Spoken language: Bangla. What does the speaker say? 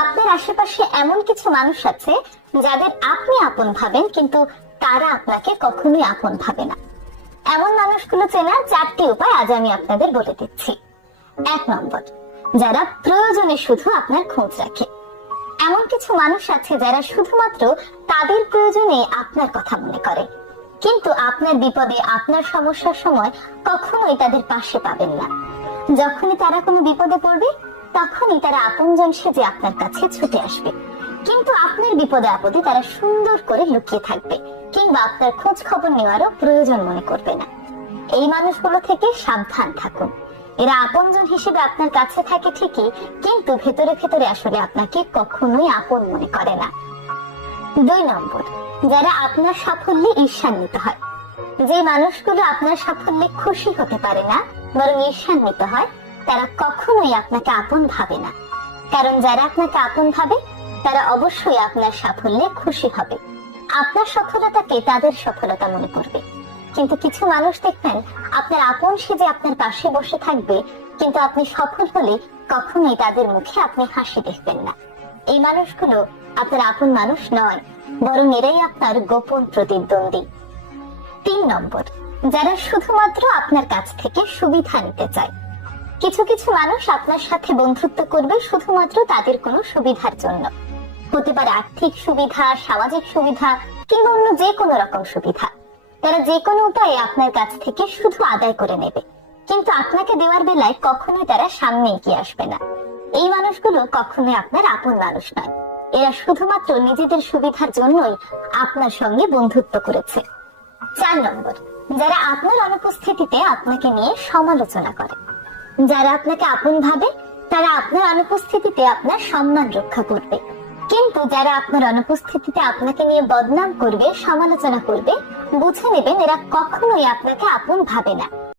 আপনার আশেপাশে এমন কিছু মানুষ আছে যাদের আপনি আপন ভাবেন, কিন্তু তারা আপনাকে কখনোই আপন ভাবে না। এমন মানুষগুলো চেনার 4টি উপায় আজ আমি আপনাদের বলে দিচ্ছি। 1 নম্বর, যারা প্রয়োজনে শুধু আপনার খোঁজ রাখে। এমন কিছু মানুষ আছে যারা শুধুমাত্র তাদের প্রয়োজনে আপনার কথা মনে করে, কিন্তু আপনার বিপদে, আপনার সমস্যার সময় কখনোই তাদের পাশে পাবেন না। যখনই তারা কোনো বিপদে পড়বে, তখনই তারা আপনজন সেজে আপনার কাছে ছুটে আসবে, কিন্তু আপনার বিপদে আপদে তারা সুন্দর করে লুকিয়ে থাকবে, কিংবা আপনার খোঁজ খবর নেওয়ারও প্রয়োজন মনে করবে না। এই মানুষগুলো থেকে সাবধান থাকুন। এরা আপনজন হিসেবে আপনার কাছে থাকে ঠিকই, কিন্তু ভেতরে ভেতরে আসলে আপনাকে কখনোই আপন মনে করে না। 2 নম্বর, যারা আপনার সাফল্যে ঈর্ষান্বিত হয়। যে মানুষগুলো আপনার সাফল্যে খুশি হতে পারে না, বরং ঈর্ষান্বিত হয়, তারা কখনোই আপনাকে আপন ভাবে না। কারণ যারা আপনাকে আপন ভাবে, তারা অবশ্যই আপনার সাফল্যে খুশি হবে, আপনার সফলতাকে তাদের সফলতা মনে করবে। কিন্তু কিছু মানুষ দেখবেন আপনার আপন সেজে আপনার পাশে বসে থাকবে, কিন্তু আপনি সফল হলে কখনোই তাদের মুখে আপনি হাসি দেখবেন না। এই মানুষগুলো আপনার আপন মানুষ নয়, বরং এরাই আপনার গোপন প্রতিদ্বন্দ্বী। 3 নম্বর, যারা শুধুমাত্র আপনার কাছ থেকে সুবিধা নিতে চায়। কিছু কিছু মানুষ আপনার সাথে বন্ধুত্ব করবে শুধুমাত্র তাদের কোনো সুবিধার জন্য। হতে পারে আর্থিক সুবিধা, সামাজিক সুবিধা, কিংবা অন্য যে কোনো রকম সুবিধা। তারা যে কোনো উপায়ে আপনার কাছ থেকে শুধু আদায় করে নেবে, কিন্তু আপনাকে দেওয়ার বেলায় কখনোই তারা সামনে এগিয়ে আসবে না। এই মানুষগুলো কখনোই আপনার আপন মানুষ নয়। এরা শুধুমাত্র নিজেদের সুবিধার জন্যই আপনার সঙ্গে বন্ধুত্ব করেছে। 4 নম্বর, যারা আপনার অনুপস্থিতিতে আপনাকে নিয়ে সমালোচনা করে। যারা আপনাকে আপন ভাবে, তারা আপনার অনুপস্থিতিতে আপনার সম্মান রক্ষা করবে, কিন্তু যারা আপনার অনুপস্থিতিতে আপনাকে নিয়ে বদনাম করবে, সমালোচনা করবে, বুঝে নেবেন এরা কখনোই আপনাকে আপন ভাবে না।